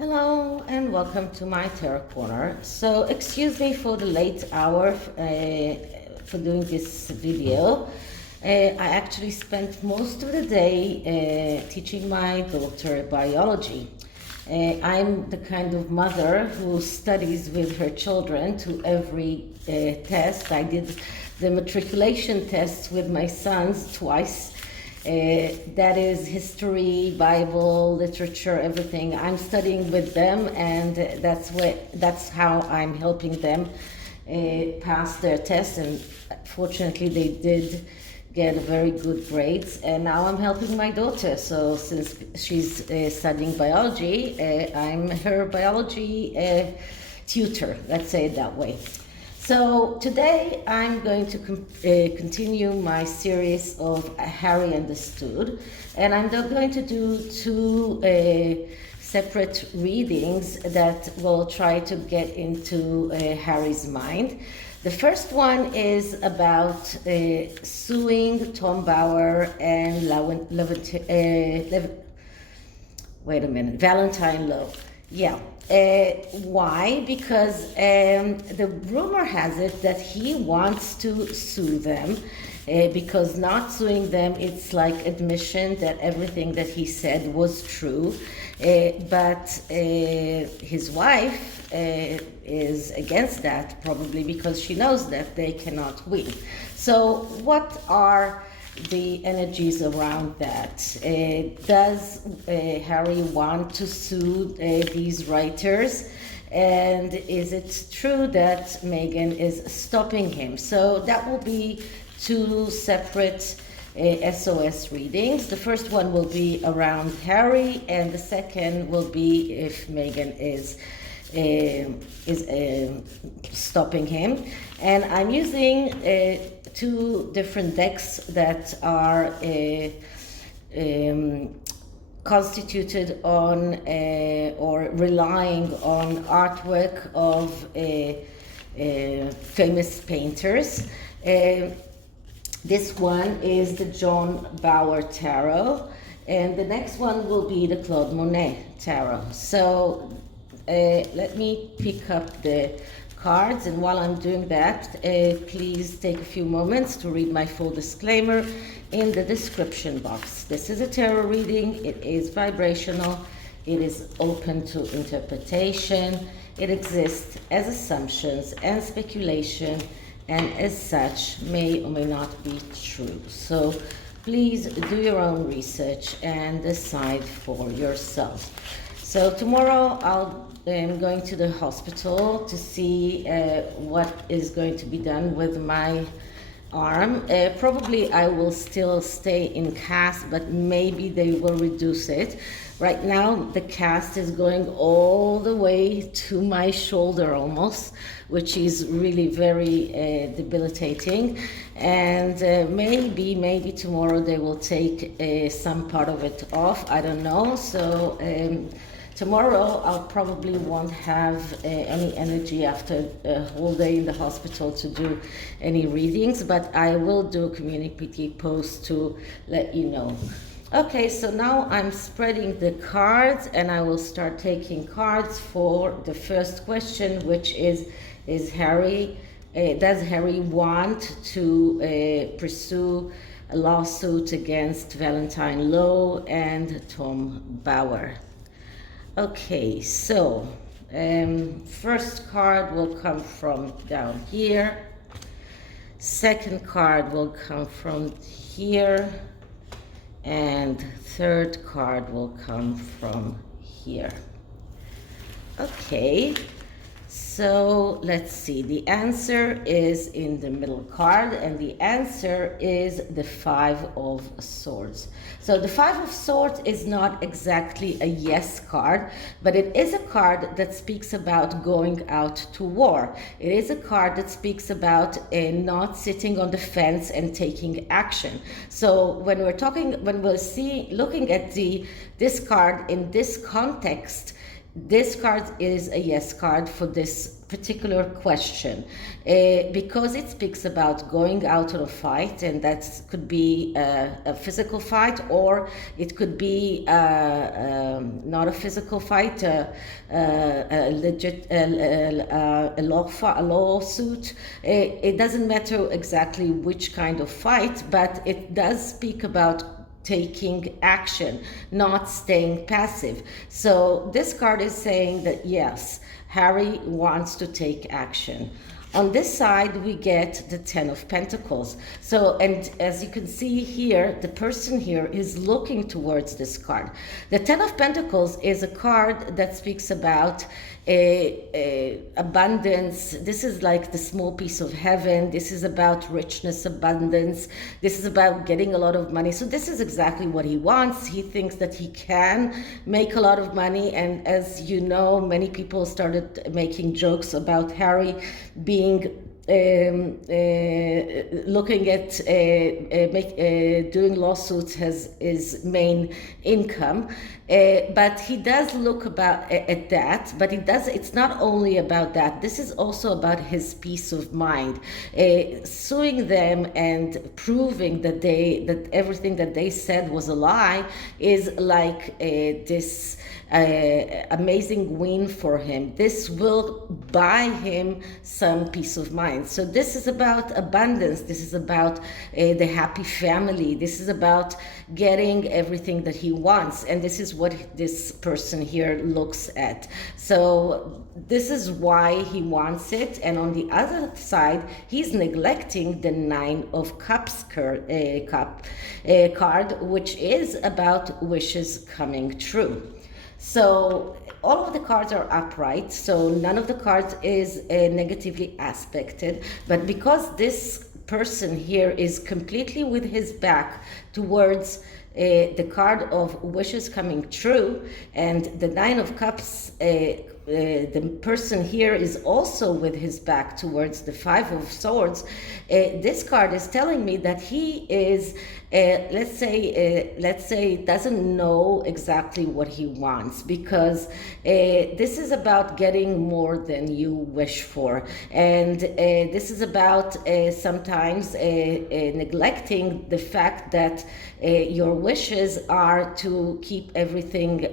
Hello and welcome to my tarot corner. So excuse me for the late hour for doing this video. I actually spent most of the day teaching my daughter biology. I'm the kind of mother who studies with her children to every test. I did the matriculation tests with my sons twice. That is history, Bible, literature, everything. I'm studying with them, and that's how I'm helping them pass their tests. And fortunately, they did get very good grades. And now I'm helping my daughter. So since she's studying biology, I'm her biology tutor. Let's say it that way. So today I'm going to continue my series of Harry Understood, and I'm going to do two separate readings that will try to get into Harry's mind. The first one is about suing Tom BAUER and Valentine Lowe. Yeah. Why? Because the rumor has it that he wants to sue them because not suing them, it's like admission that everything that he said was true. But his wife is against that, probably because she knows that they cannot win. So what are the energies around that? Does Harry want to sue these writers? And is it true that Meghan is stopping him? So that will be two separate SOS readings. The first one will be around Harry, and the second will be if Meghan is stopping him. And I'm using two different decks that are constituted on or relying on artwork of famous painters. This one is the John BAUER Tarot, and the next one will be the Claude Monet Tarot. So let me pick up the cards, and while I'm doing that, please take a few moments to read my full disclaimer in the description box. This is a tarot reading. It is vibrational. It is open to interpretation. It exists as assumptions and speculation, and as such may or may not be true. So please do your own research and decide for yourself. So tomorrow I'm going to the hospital to see what is going to be done with my arm. Probably I will still stay in cast, but maybe they will reduce it. Right now the cast is going all the way to my shoulder almost, which is really very debilitating. And maybe tomorrow they will take some part of it off. I don't know. So tomorrow I'll probably won't have any energy after a whole day in the hospital to do any readings, but I will do a community post to let you know. Okay, so now I'm spreading the cards, and I will start taking cards for the first question, which is Harry, does Harry want to pursue a lawsuit against Valentine Lowe and Tom BAUER? Okay, so first card will come from down here. Second card will come from here. And third card will come from here. Okay, so let's see. The answer is in the middle card, and the answer is the Five of Swords. So the Five of Swords is not exactly a yes card, but it is a card that speaks about going out to war. It is a card that speaks about not sitting on the fence and taking action. So when we're looking at this card in this context, this card is a yes card for this particular question, because it speaks about going out on a fight, and that could be a physical fight, or it could be not a physical fight, a legit a lawsuit. It doesn't matter exactly which kind of fight, but it does speak about taking action, not staying passive. So this card is saying that yes, Harry wants to take action. On this side, we get the Ten of Pentacles. So, and as you can see here, the person here is looking towards this card. The Ten of Pentacles is a card that speaks about abundance. This is like the small piece of heaven. This is about richness, abundance. This is about getting a lot of money. So this is exactly what he wants. He thinks that he can make a lot of money. And as you know, many people started making jokes about Harry being looking at doing lawsuits as his main income, but he does look at that. But it's not only about that. This is also about his peace of mind. Suing them and proving that everything that they said was a lie is like this amazing win for him. This will buy him some peace of mind. So this is about abundance. This is about the happy family. This is about getting everything that he wants. And this is what this person here looks at. So this is why he wants it. And on the other side, he's neglecting the Nine of Cups card, which is about wishes coming true. So all of the cards are upright, so none of the cards is negatively aspected. But because this person here is completely with his back towards the card of wishes coming true, and the Nine of Cups, the person here is also with his back towards the Five of Swords, this card is telling me that he is, let's say doesn't know exactly what he wants, because this is about getting more than you wish for, and this is about sometimes neglecting the fact that your wishes are to keep everything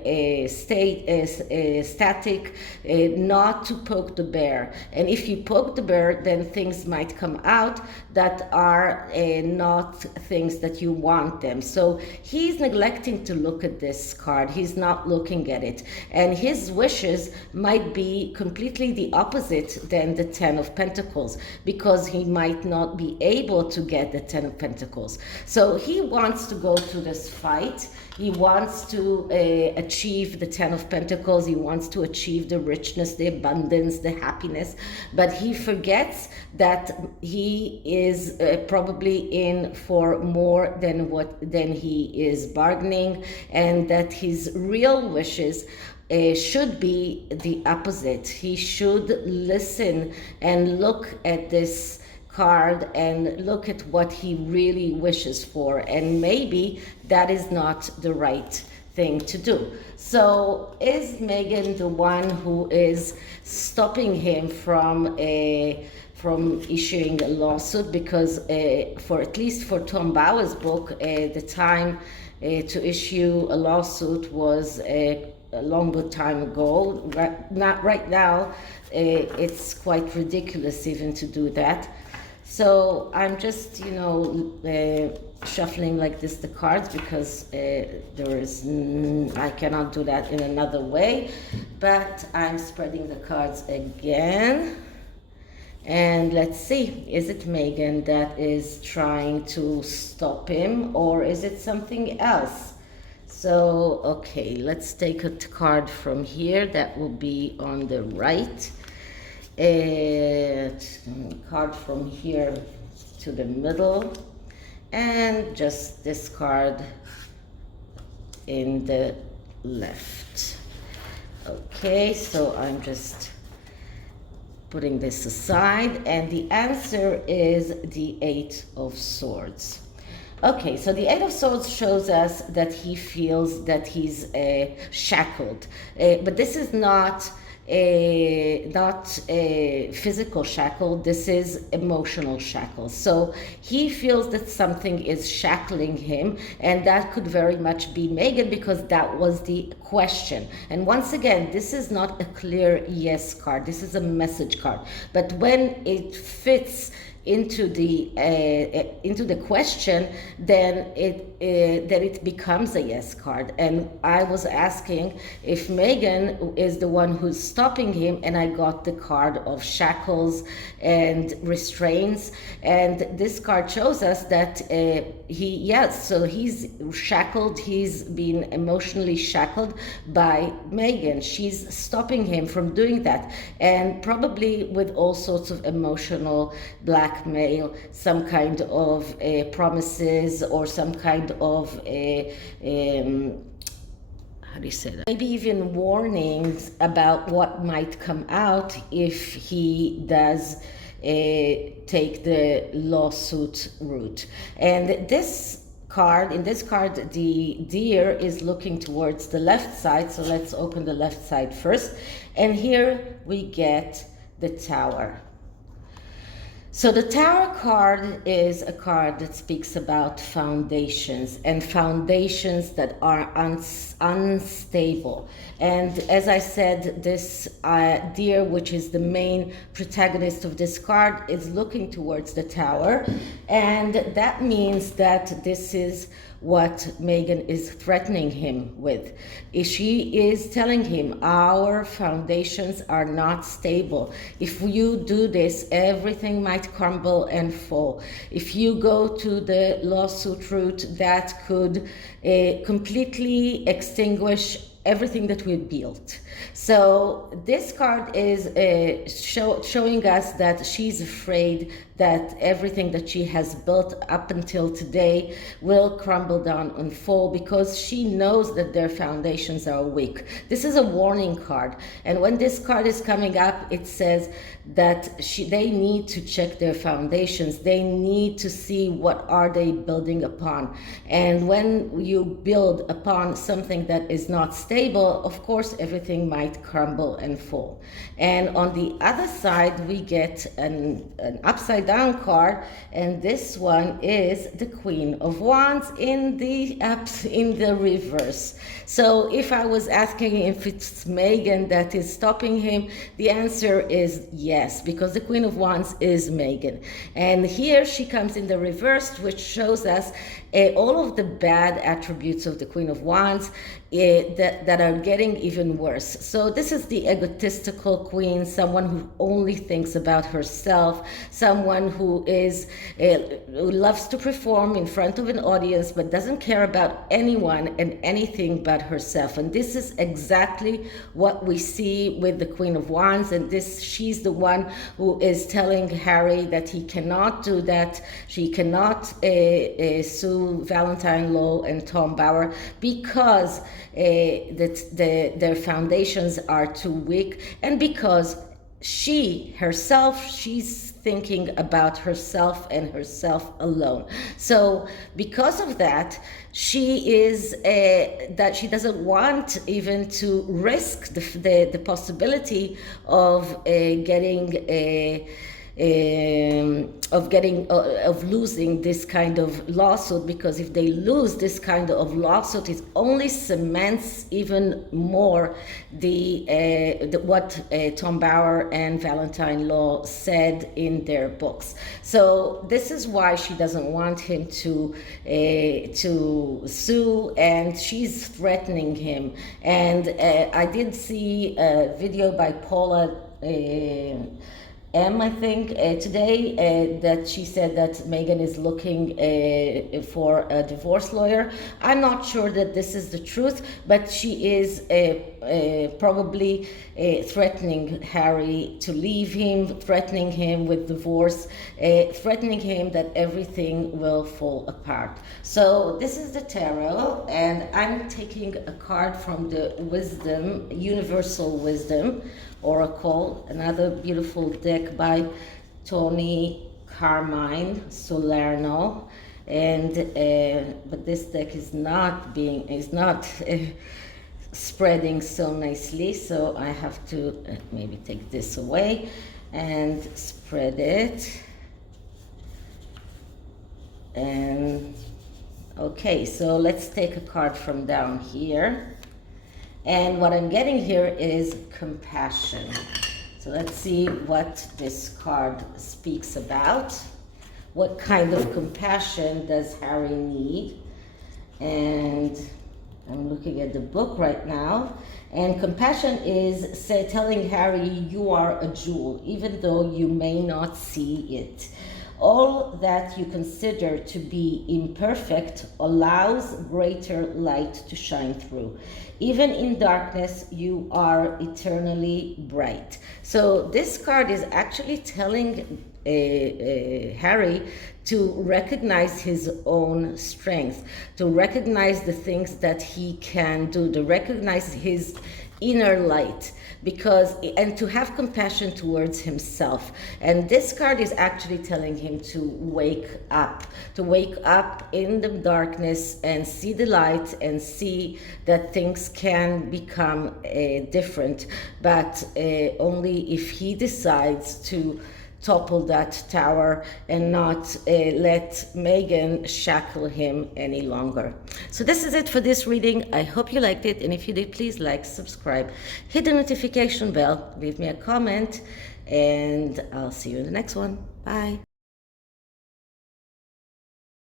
static, not to poke the bear. And if you poke the bear, then things might come out that are not things that you want them. So he's neglecting to look at this card. He's not looking at it. And his wishes might be completely the opposite than the Ten of Pentacles, because he might not be able to get the Ten of Pentacles. So he wants to go to this fight. He wants to achieve the Ten of Pentacles. He wants to achieve the richness, the abundance, the happiness. But he forgets that he is probably in for more than he is bargaining, and that his real wishes should be the opposite. He should listen and look at this card and look at what he really wishes for, and maybe that is not the right thing to do. So is Meghan the one who is stopping him from issuing a lawsuit? Because for at least for Tom BAUER's book, the time to issue a lawsuit was a longer time ago. Not right now. It's quite ridiculous even to do that. So I'm just, shuffling like this the cards, because I cannot do that in another way. But I'm spreading the cards again. And let's see, is it Meghan that is trying to stop him, or is it something else? So, okay, let's take a card from here. That will be on the right. Card from here to the middle, and just this card in the left. Okay, so I'm just putting this aside, and the answer is the Eight of Swords. Okay, so the Eight of Swords shows us that he feels that he's shackled, but this is not a physical shackle. This is emotional shackle. So he feels that something is shackling him, and that could very much be Meghan, because that was the question. And once again, this is not a clear yes card. This is a message card. But when it fits into the question, then it becomes a yes card. And I was asking if Meghan is the one who's stopping him, and I got the card of shackles and restraints. And this card shows us that so he's shackled. He's been emotionally shackled by Meghan. She's stopping him from doing that, and probably with all sorts of emotional blackmail, some kind of promises, or some kind of how do you say that? Maybe even warnings about what might come out if he does take the lawsuit route. And in this card, the deer is looking towards the left side. So let's open the left side first. And here we get the Tower. So the Tower card is a card that speaks about foundations, and foundations that are unstable. And as I said, this deer, which is the main protagonist of this card, is looking towards the Tower. And that means that this is what Meghan is threatening him with. She is telling him, our foundations are not stable. If you do this, everything might crumble and fall. If you go to the lawsuit route, that could completely extinguish everything that we built. So this card is showing us that she's afraid that everything that she has built up until today will crumble down and fall, because she knows that their foundations are weak. This is a warning card, and when this card is coming up, it says that they need to check their foundations. They need to see what are they building upon. And when you build upon something that is not stable, of course everything might crumble and fall. And on the other side, we get an upside down card, and this one is the Queen of Wands in the reverse. So if I was asking if it's Meghan that is stopping him, the answer is yes, because the Queen of Wands is Meghan. And here she comes in the reverse, which shows us all of the bad attributes of the Queen of Wands that are getting even worse. So this is the egotistical queen, someone who only thinks about herself, someone who loves to perform in front of an audience, but doesn't care about anyone and anything but herself. And this is exactly what we see with the Queen of Wands. And she's the one who is telling Harry that he cannot do that. She cannot sue Valentine Law and Tom BAUER, because their foundations are too weak, and because she's thinking about herself and herself alone. So because of that, she doesn't want even to risk the possibility of losing this kind of lawsuit, because if they lose this kind of lawsuit, it only cements even more what Tom BAUER and Valentine Law said in their books. So this is why she doesn't want him to sue, and she's threatening him. And I did see a video by Paula I think today that she said that Meghan is looking for a divorce lawyer. I'm not sure that this is the truth, but she is probably threatening Harry to leave him, threatening him with divorce, threatening him that everything will fall apart. So this is the tarot, and I'm taking a card from the Wisdom, Universal Wisdom Oracle, another beautiful deck by Tony Carmine Salerno. and but this deck is not spreading so nicely, so I have to maybe take this away and spread it. And okay, so let's take a card from down here, and what I'm getting here is compassion. So let's see what this card speaks about. What kind of compassion does Harry need? And I'm looking at the book right now, and compassion is telling Harry, you are a jewel, even though you may not see it. All that you consider to be imperfect allows greater light to shine through. Even in darkness, you are eternally bright. So this card is actually telling Harry to recognize his own strength, to recognize the things that he can do, to recognize his inner light, and to have compassion towards himself. And this card is actually telling him to wake up in the darkness and see the light and see that things can become different, but only if he decides to topple that tower and not let Meghan shackle him any longer. So this is it for this reading. I hope you liked it, and if you did, please like, subscribe, hit the notification bell, leave me a comment, and I'll see you in the next one. Bye.